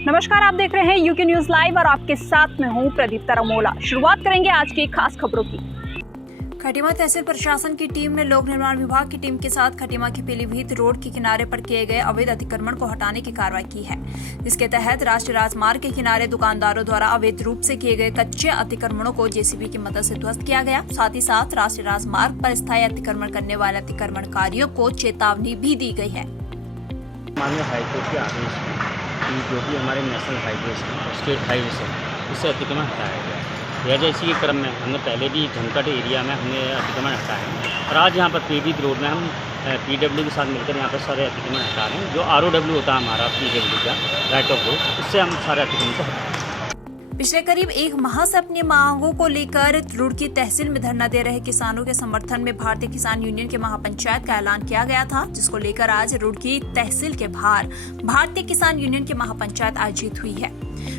नमस्कार, आप देख रहे हैं यूके न्यूज लाइव और आपके साथ मैं हूं प्रदीप तरमोला। शुरुआत करेंगे आज की खास खबरों की। खटीमा तहसील प्रशासन की टीम ने लोक निर्माण विभाग की टीम के साथ खटीमा की पीलीभीत रोड के किनारे पर किए गए अवैध अतिक्रमण को हटाने की कार्रवाई की है। इसके तहत राष्ट्रीय राजमार्ग के किनारे दुकानदारों द्वारा अवैध रूप से किए गए कच्चे अतिक्रमणों को जेसीबी की मदद से ध्वस्त किया गया। साथ ही साथ राष्ट्रीय राजमार्ग पर स्थायी अतिक्रमण करने वाले अतिक्रमणकारियों को चेतावनी भी दी गई है। माननीय हाईकोर्ट के आदेश में जो कि हमारे नेशनल हाईवे से स्टेट हाईवे से इससे अतिक्रमण हटाया गया। लिहाजा इसी के क्रम में हमने पहले भी झंकट एरिया में हमने अतिक्रमण हटाए हैं और आज यहाँ पर पीलीभीत रोड में हम पीडब्ल्यू के साथ मिलकर यहाँ पर सारे अतिक्रमण हटा रहे हैं। जो आरओडब्ल्यू होता है हमारा पीडब्ल्यू का राइट ऑफ वे, उससे हम सारे अतिक्रमण को हटाएं। पिछले करीब एक माह से अपनी मांगों को लेकर रुड़की तहसील में धरना दे रहे किसानों के समर्थन में भारतीय किसान यूनियन के महापंचायत का ऐलान किया गया था, जिसको लेकर आज रुड़की तहसील के बाहर भारतीय किसान यूनियन की महापंचायत आयोजित हुई है।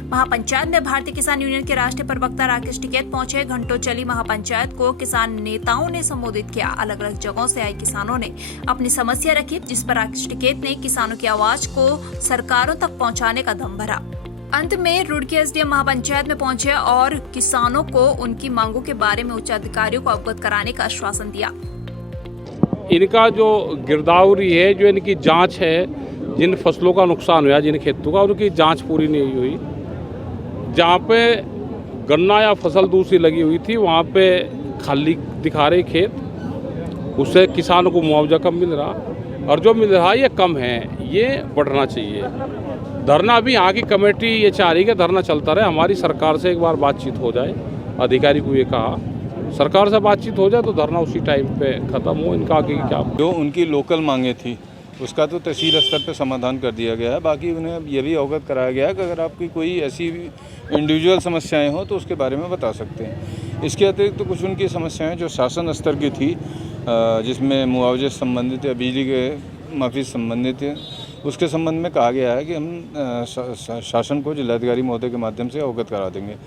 महापंचायत में भारतीय किसान यूनियन के राष्ट्रीय प्रवक्ता राकेश टिकैत पहुंचे। घंटों चली महापंचायत को किसान नेताओं ने संबोधित किया। अलग अलग जगहों से आए किसानों ने अपनी समस्या रखी, जिस पर राकेश टिकैत ने किसानों की आवाज को सरकारों तक पहुंचाने का दम भरा। अंत में रुड़की एसडीएम महापंचायत में पहुंचे और किसानों को उनकी मांगों के बारे में उच्च अधिकारियों को अवगत कराने का आश्वासन दिया। इनका जो गिरदावरी है, जो इनकी जांच है, जिन फसलों का नुकसान हुआ, जिन खेतों का, उनकी जांच पूरी नहीं हुई। जहाँ पे गन्ना या फसल दूसरी लगी हुई थी वहाँ पे खाली दिखा रहे खेत, उससे किसानों को मुआवजा कम मिल रहा और जो मिल रहा ये कम है, ये बढ़ना चाहिए। धरना भी यहाँ की कमेटी ये चाह रही है कि धरना चलता रहे। हमारी सरकार से एक बार बातचीत हो जाए, अधिकारी को ये कहा सरकार से बातचीत हो जाए तो धरना उसी टाइम पे खत्म हो। इनका आगे क्या, जो उनकी लोकल मांगे थी उसका तो तहसील स्तर पे समाधान कर दिया गया है। बाकी उन्हें ये भी अवगत कराया गया है कि अगर आपकी कोई ऐसी इंडिविजुअल समस्याएं हो तो उसके बारे में बता सकते हैं। इसके अतिरिक्त तो कुछ उनकी समस्याएं जो शासन स्तर की थी, जिसमें मुआवजे से संबंधित या बिजली के माफ़ी से संबंधित है, उसके संबंध में कहा गया है कि हम शासन को जिलाधिकारी महोदय के माध्यम से अवगत करा देंगे।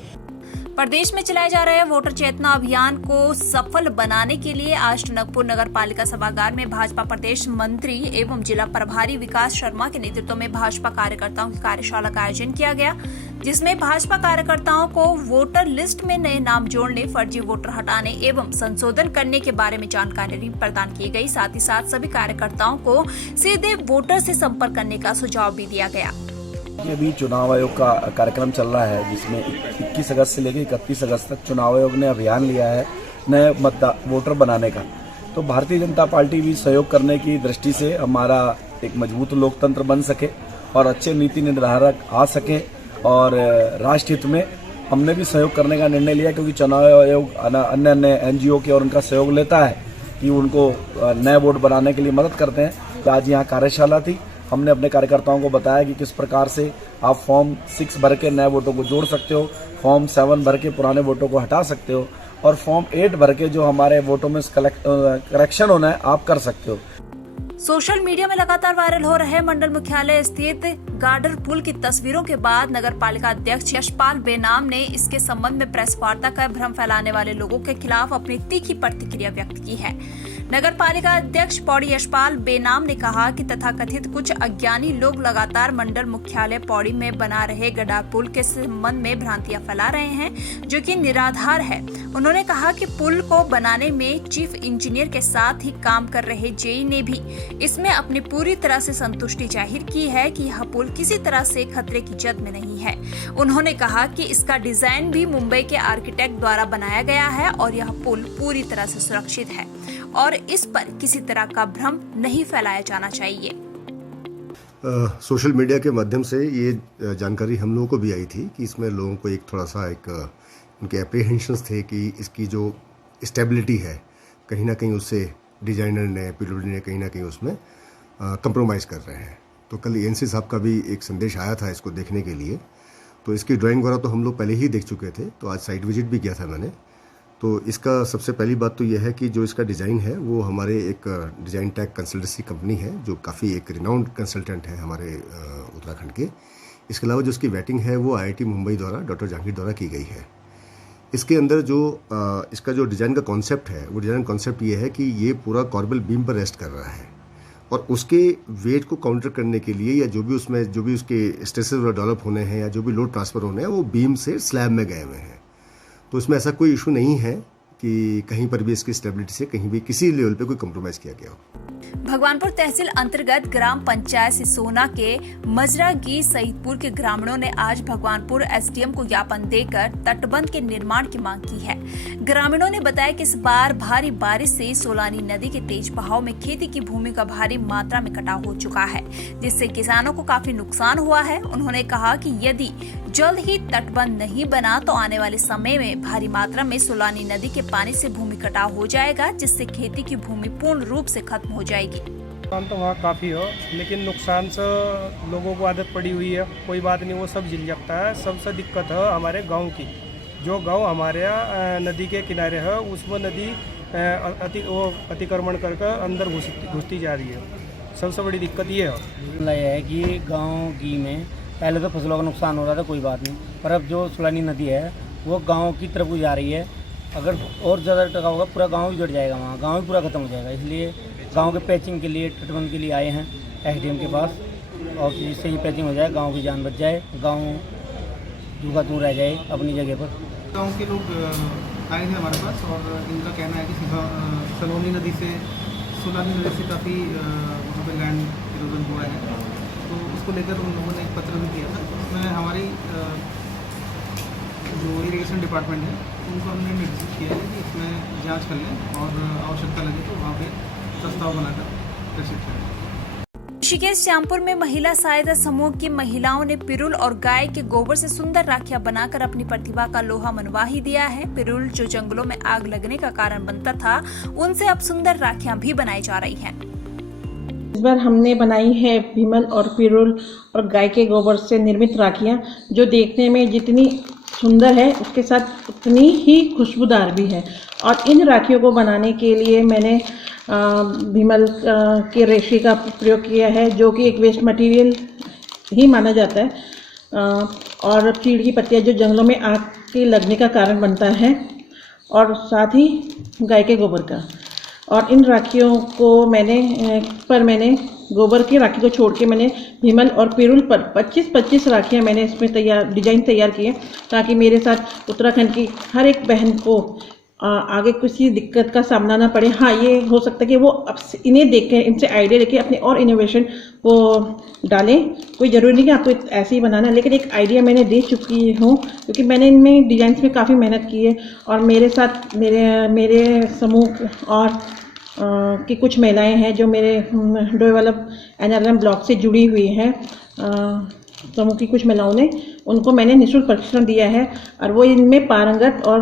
प्रदेश में चलाए जा रहे वोटर चेतना अभियान को सफल बनाने के लिए आज टनकपुर नगर पालिका सभागार में भाजपा प्रदेश मंत्री एवं जिला प्रभारी विकास शर्मा के नेतृत्व में भाजपा कार्यकर्ताओं की कार्यशाला का आयोजन किया गया, जिसमें भाजपा कार्यकर्ताओं को वोटर लिस्ट में नए नाम जोड़ने, फर्जी वोटर हटाने एवं संशोधन करने के बारे में जानकारी प्रदान की गई। साथ ही साथ सभी कार्यकर्ताओं को सीधे वोटर से संपर्क करने का सुझाव भी दिया गया। अभी चुनाव आयोग का कार्यक्रम चल रहा है, जिसमें 21 अगस्त से लेकर 31 अगस्त तक चुनाव आयोग ने अभियान लिया है नए वोटर बनाने का। तो भारतीय जनता पार्टी भी सहयोग करने की दृष्टि से हमारा एक मजबूत लोकतंत्र बन सके और अच्छे नीति निर्धारक आ सके और राष्ट्र हित में हमने भी सहयोग करने का निर्णय लिया, क्योंकि चुनाव आयोग अन्य अन्य NGO के और उनका सहयोग लेता है कि उनको नए वोट बनाने के लिए मदद करते हैं। तो आज यहाँ कार्यशाला थी, हमने अपने कार्यकर्ताओं को बताया कि किस प्रकार से आप फॉर्म 6 भर के नए वोटों को जोड़ सकते हो, फॉर्म 7 भर के पुराने वोटों को हटा सकते हो और फॉर्म 8 भर के जो हमारे वोटों में करेक्शन होना है आप कर सकते हो। सोशल मीडिया में लगातार वायरल हो रहे मंडल मुख्यालय स्थित गार्डर पुल की तस्वीरों के बाद नगर पालिका अध्यक्ष यशपाल बेनाम ने इसके संबंध में प्रेस वार्ता कर भ्रम फैलाने वाले लोगों के खिलाफ अपनी तीखी प्रतिक्रिया व्यक्त की है। नगर पालिका अध्यक्ष पौड़ी यशपाल बेनाम ने कहा कि तथाकथित कुछ अज्ञानी लोग लगातार मंडल मुख्यालय पौड़ी में बना रहे गार्डर पुल के संबंध में भ्रांतियां फैला रहे हैं, जो कि निराधार है। उन्होंने कहा कि पुल को बनाने में चीफ इंजीनियर के साथ ही काम कर रहे जेई ने भी इसमें अपनी पूरी तरह से संतुष्टि जाहिर की है कि यह पुल किसी तरह से खतरे की जद में नहीं है। उन्होंने कहा कि इसका डिजाइन भी मुंबई के आर्किटेक्ट द्वारा बनाया गया है और यह पुल पूरी तरह से सुरक्षित है और इस पर किसी तरह का भ्रम नहीं फैलाया जाना चाहिए। सोशल मीडिया के माध्यम से ये जानकारी हम लोगों को भी आई थी कि इसमें लोगों को एक थोड़ा सा उनके एप्रीहेंशंस थे कि इसकी जो स्टेबिलिटी है कहीं ना कहीं उससे डिजाइनर ने, पीडब्ल्यूडी ने कहीं ना कहीं उसमें कंप्रोमाइज़ कर रहे हैं। तो कल एनसी साहब का भी एक संदेश आया था इसको देखने के लिए। तो इसकी ड्राइंग वगैरह तो हम लोग पहले ही देख चुके थे, तो आज साइट विजिट भी किया था मैंने। तो इसका सबसे पहली बात तो यह है कि जो इसका डिज़ाइन है वो हमारे एक डिज़ाइन टैग कंसल्टेंसी कंपनी है, जो काफ़ी एक रिनाउंड कंसल्टेंट है हमारे उत्तराखंड के। इसके अलावा जो उसकी वेटिंग है वो IIT मुंबई द्वारा डॉक्टर जहांगीर द्वारा की गई है। इसके अंदर जो इसका जो डिज़ाइन का कॉन्सेप्ट है, वो डिज़ाइन कॉन्सेप्ट ये है कि ये पूरा कॉर्बल बीम पर रेस्ट कर रहा है और उसके वेट को काउंटर करने के लिए या जो भी उसके स्ट्रेसेस डेवलप होने हैं या जो भी लोड ट्रांसफ़र होने हैं वो बीम से स्लैब में गए हुए हैं। तो इसमें ऐसा कोई इशू नहीं है कि कहीं पर भी इसकी स्टेबिलिटी से कहीं भी किसी लेवल पे कोई कॉम्प्रोमाइज़ किया गया हो। भगवानपुर तहसील अंतर्गत ग्राम पंचायत सिसोना के मजरागी सईदपुर के ग्रामीणों ने आज भगवानपुर एसडीएम को ज्ञापन देकर तटबंध के निर्माण की मांग की है। ग्रामीणों ने बताया कि इस बार भारी बारिश से सोलानी नदी के तेज बहाव में खेती की भूमि का भारी मात्रा में कटाव हो चुका है, जिससे किसानों को काफी नुकसान हुआ है। उन्होंने कहा कि यदि जल्द ही तटबंध नहीं बना तो आने वाले समय में भारी मात्रा में सोलानी नदी के पानी से भूमि कटाव हो जाएगा, जिससे खेती की भूमि पूर्ण रूप से खत्म हो जाएगी। नुकसान तो वहाँ काफ़ी हो, लेकिन नुकसान से लोगों को आदत पड़ी हुई है, कोई बात नहीं, वो सब झेल सकता है। सबसे दिक्कत है हमारे गांव की। जो गांव हमारे यहाँ नदी के किनारे है, उसमें नदी अतिक्रमण करके अंदर घुसती जा रही है। सबसे बड़ी दिक्कत ये है कि गाँव की में पहले तो फसलों का नुकसान हो रहा था, कोई बात नहीं, पर अब जो सोलानी नदी है वो गाँव की तरफ को जा रही है। अगर और ज़्यादा टका होगा पूरा गाँव ही जुड़ जाएगा, वहाँ गाँव ही पूरा ख़त्म हो जाएगा। इसलिए गांव के पैचिंग के लिए, तटबंध के लिए आए हैं एसडीएम के पास, और जिससे ही पैचिंग हो जाए, गांव की जान बच जाए, गांव दूका दूर रह जाए अपनी जगह पर। गांव के लोग आए थे हमारे पास और इनका कहना है कि सलोनी नदी से सोलानी नदी से काफ़ी वहाँ पे लैंड इरोजन हुआ है, तो उसको लेकर उन लोगों ने एक पत्र भी किया था। उसमें हमारी जो इरीगेशन डिपार्टमेंट है उनको हमने निर्देशित किया है कि इसमें जाँच कर लें और आवश्यकता लगे तो वहाँ पर प्रस्ताव बनाकर प्रेषित करें। ऋषिकेश श्यामपुर में महिला सहायता समूह की महिलाओं ने पिरुल और गाय के गोबर से सुंदर राखियां बनाकर अपनी प्रतिभा का लोहा मनवा ही दिया है। पिरुल जो जंगलों में आग लगने का कारण बनता था, उनसे अब सुंदर राखियां भी बनाई जा रही हैं। इस बार हमने बनाई है भीमल और पिरुल और गाय के गोबर से निर्मित राखियां, जो देखने में जितनी सुंदर है उसके साथ उतनी ही खुशबूदार भी है। और इन राखियों को बनाने के लिए मैंने भीमल के रेशे का प्रयोग किया है, जो कि एक वेस्ट मटेरियल ही माना जाता है, और चीड़ की पत्तियाँ जो जंगलों में आग के लगने का कारण बनता है, और साथ ही गाय के गोबर का। और इन राखियों को मैंने गोबर की राखी को छोड़ के मैंने भीमल और पिरुल पर 25-25 राखियाँ मैंने इसमें डिजाइन तैयार किए, ताकि मेरे साथ उत्तराखंड की हर एक बहन को आगे किसी दिक्कत का सामना ना पड़े। हाँ, ये हो सकता है कि वो इन्हें देख के, इनसे आइडिया लेके अपने और इनोवेशन को डालें। कोई ज़रूरी नहीं कि आपको ऐसे ही बनाना, लेकिन एक आइडिया मैंने दे चुकी हूँ, क्योंकि मैंने इनमें डिज़ाइंस में काफ़ी मेहनत की है। और मेरे साथ मेरे समूह और की कुछ महिलाएं हैं जो मेरे डोईवाला NRM ब्लॉक से जुड़ी हुई हैं। समूह की कुछ महिलाओं ने, उनको मैंने निःशुल्क प्रशिक्षण दिया है और वो इनमें पारंगत और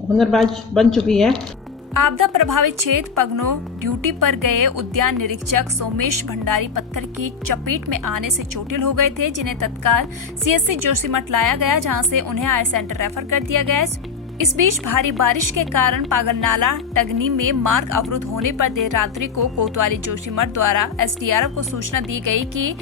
हुनरबाज बन चुकी है। आपदा प्रभावित क्षेत्र पगनो ड्यूटी पर गए उद्यान निरीक्षक सोमेश भंडारी पत्थर की चपेट में आने से चोटिल हो गए थे, जिन्हें तत्काल CSC जोशीमठ लाया गया, जहां से उन्हें आई सेंटर रेफर कर दिया गया। इस बीच भारी बारिश के कारण पागलनाला टगनी में मार्ग अवरुद्ध होने पर देर रात्रि को कोतवाली जोशीमठ द्वारा SDRF को सूचना दी गई कि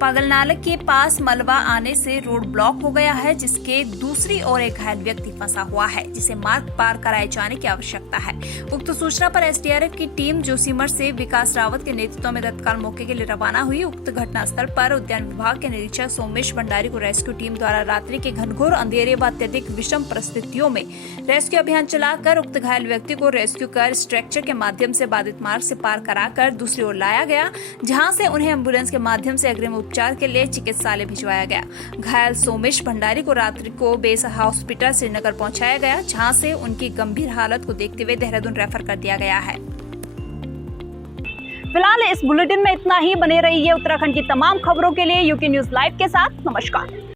पागलनाला के पास मलबा आने से रोड ब्लॉक हो गया है, जिसके दूसरी ओर एक घायल व्यक्ति फंसा हुआ है, जिसे मार्ग पार कराए जाने की आवश्यकता है। उक्त सूचना पर SDRF की टीम जोशीमठ से विकास रावत के नेतृत्व में तत्काल मौके के लिए रवाना हुई। उक्त घटनास्थल पर उद्यान विभाग के निरीक्षक सोमेश भंडारी को रेस्क्यू टीम द्वारा रात्रि के घनघोर अंधेरे व अत्यधिक विषम परिस्थितियों में रेस्क्यू अभियान चलाकर उक्त घायल व्यक्ति को रेस्क्यू कर स्ट्रेचर के माध्यम से बाधित मार्ग से पार कराकर दूसरी ओर लाया गया, जहां से उन्हें एम्बुलेंस के माध्यम से अग्रिम उपचार के लिए चिकित्सालय भिजवाया गया। घायल सोमेश भंडारी को रात्रि को बेस हॉस्पिटल श्रीनगर पहुंचाया गया, जहां से उनकी गंभीर हालत को देखते हुए देहरादून रेफर कर दिया गया है। फिलहाल इस बुलेटिन में इतना ही। बने रहिए उत्तराखंड की तमाम खबरों के लिए UK न्यूज लाइव के साथ। नमस्कार।